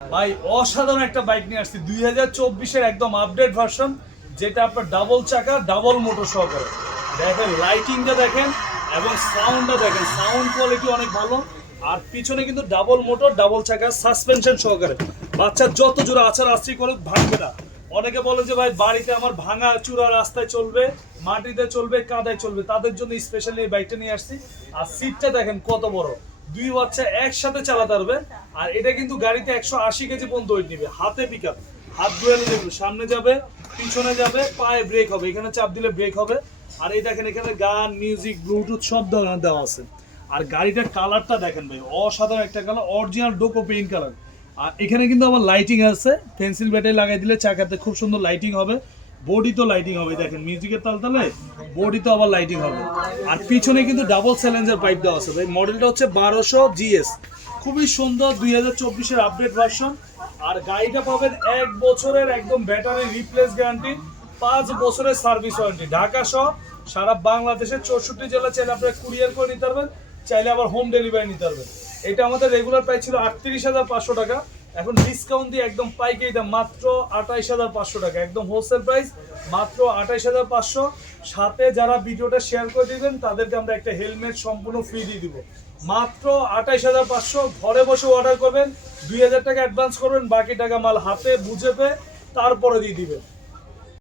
ভাই, অসাধারণ একটা বাইক নিয়ে আসছি। দুই হাজার চব্বিশের একদম আপডেট ভার্সন যেটা আপনার ডাবল চাকা ডাবল মোটর সহকারে। দেখেন লাইটিংটা দেখেন এবং সাউন্ডটা দেখেন। সাউন্ড কোয়ালিটি অনেক ভালো। আর পিছনে কিন্তু ডাবল মোটর ডাবল চাকা সাসপেনশন সহকারে। বাচ্চা যত জোরে আচার আশ্রি করে ভাঙবে না। অনেকে বলে যে, ভাই, বাড়িতে আমার ভাঙা চূড়া রাস্তায় চলবে, মাটিতে চলবে, কাদায় চলবে। তাদের জন্য স্পেশালি এই বাইকটা নিয়ে আসছি। আর সিটটা দেখেন কত বড়। দুই বাচ্চা একসাথে চালাতে পারবে। আর এটা কিন্তু গাড়িতে একশো আশি কেজি পর্যন্ত ওয়েট নিবে। হাতে পিক আপ হাত দেখবে সামনে যাবে, পিছনে যাবে, পায়ে ব্রেক হবে। এখানে চাপ দিলে ব্রেক হবে। আর এই দেখেন এখানে গান মিউজিক ব্লুটুথ সব ধরনের দেওয়া আছে। আর গাড়িটার কালারটা দেখেন ভাই, অসাধারণ একটা colour original Duco paint colour আর এখানে কিন্তু আবার লাইটিং আছে। পেন্সিল ব্যাটারি লাগাই দিলে চাকাতে খুব সুন্দর লাইটিং হবে। বডি তো লাইটিং হবে, দেখেন মিউজিকের তাল তালে বডি তো আবার লাইটিং হবে। আর পিছনে কিন্তু ডাবল চ্যালেঞ্জার পাইপ দেওয়া আছে। ভাই মডেলটা হচ্ছে বারোশো জিএস খুবই সুন্দর দুই হাজার চব্বিশের আপডেট ভার্সন আর গাড়িটা পাবেন এক বছরের একদম ব্যাটারি রিপ্লেস গ্যারান্টি পাঁচ বছরের সার্ভিস ওয়ারেন্টি ঢাকা সহ সারা বাংলাদেশের চৌষট্টি জেলা চাইলে আপনারা কুরিয়ার করে নিতে পারবেন, চাইলে আবার হোম ডেলিভারি নিতে পারবেন। এটা আমাদের রেগুলার প্রাইস ছিল আটত্রিশ হাজার পাঁচশো টাকা। এখন ডিসকাউন্ট দিয়ে একদম পাইকারি দাম মাত্র আঠাইশ হাজার পাঁচশো টাকা, একদম হোলসেল প্রাইস মাত্র আঠাইশ হাজার পাঁচশো। সাথে যারা ভিডিওটা শেয়ার করে দিবেন, তাদেরকে আমরা একটা হেলমেট সম্পূর্ণ ফ্রি দিয়ে দিব। মাত্র আঠাইশ হাজার পাঁচশো, ঘরে বসে অর্ডার করবেন, দুই হাজার টাকা অ্যাডভান্স করবেন, বাকি টাকা মাল হাতে বুঝে পেয়ে তারপরে দিয়ে দিবেন।